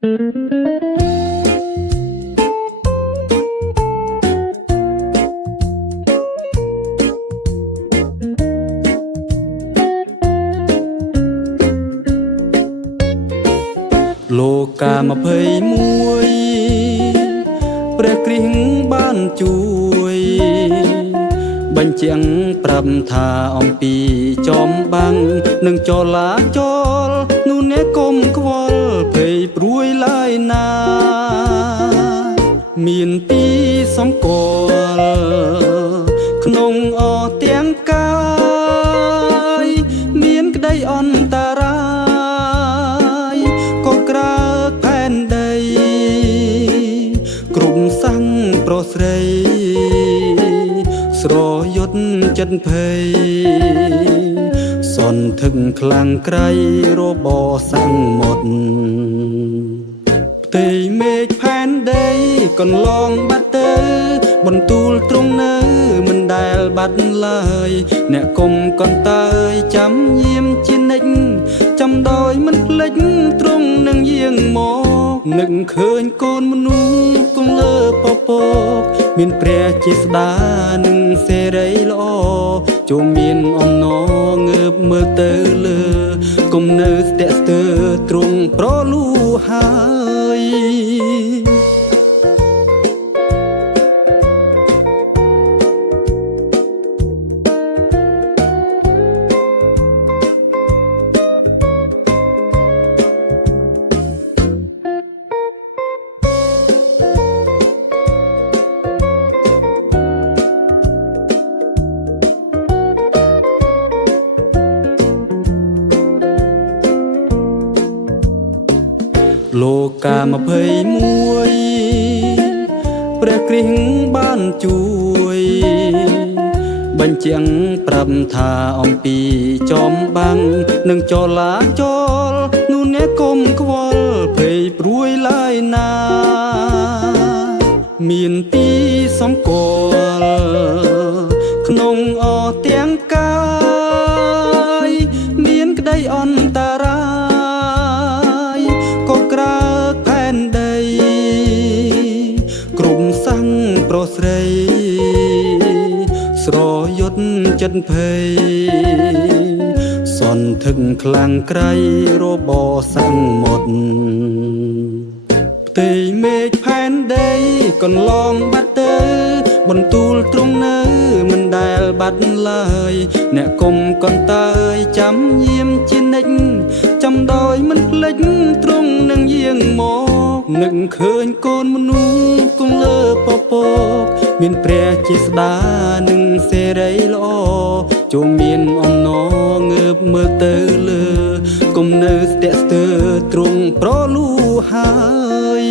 លោកកាមភ័យមួយព្រះគ្រីស្ទបានជួយបញ្ជាក់ប្រាប់ថាអំពីចំបាំងនឹងចលាចលនោះអ្នកកុំខ្វល់ភ័យព្រួយឡើយណាមានទីសំគាល់ក្នុងអទាំងកាយមានក្តីអន្តរាយក៏ក្រើកផែនដីគ្រប់សាំងប្រុសស្រីស្រយុទ្ធចិត្តភ័យសន្ធឹកខ្លាំងក្រៃរបសាំងមុតផ្ទៃមេឃផែនដីកន្លងបាត់ទៅបន្ទូលទ្រង់នៅមិនដែលបាត់ឡើយអ្នកគុំកន្តើយចាំយាមជានិច្ចចាំដោយមិនភ្លេចទ្រង់នឹងយាងមកនឹកឃើញកូនមនុស្សគង់លើពពកមានព្រះជាស្ដានឹងសេរីល្អជុំមានអំណងើបមើលទៅលើគុំនៅស្ទាក់ស្ទើរទ្រង់ប្រលូហើយលោកកាមភ័យមួយព្រះគ្រីស្ទបានជួយបញ្ជាក់ប្រាប់ថាអំពីចំបាំងនឹងចលាចលនោះអ្នកកុំខ្វល់ភ័យព្រួយឡើយណាមានទីសំគាល់ក្នុងអទាំងកាយមានក្តីអន្តរាយក៏ក្រើកផែនដីគ្រប់សាំងប្រុសស្រីស្រយុទ្ធចិត្តភ័យសន្ធឹកខ្លាំងក្រៃរបសាំងមុតផ្ទៃមេឃផែនដីកន្លងបាត់ទៅបន្ទូលទ្រង់នៅមិនដែលបាត់ឡើយអ្នកគុំកន្តើយចាំយាមជានិច្ចចាំដោយមិនភ្លេចទ្រង់នឹងយាងមកនឹកឃើញកូនមនុស្សគង់លើពពកមានព្រះជាស្ដានឹងសេរីល្អជុំមានអំណងើបមើលទៅលើគុំនៅស្ទាក់ស្ទើរទ្រង់ប្រលូហើយ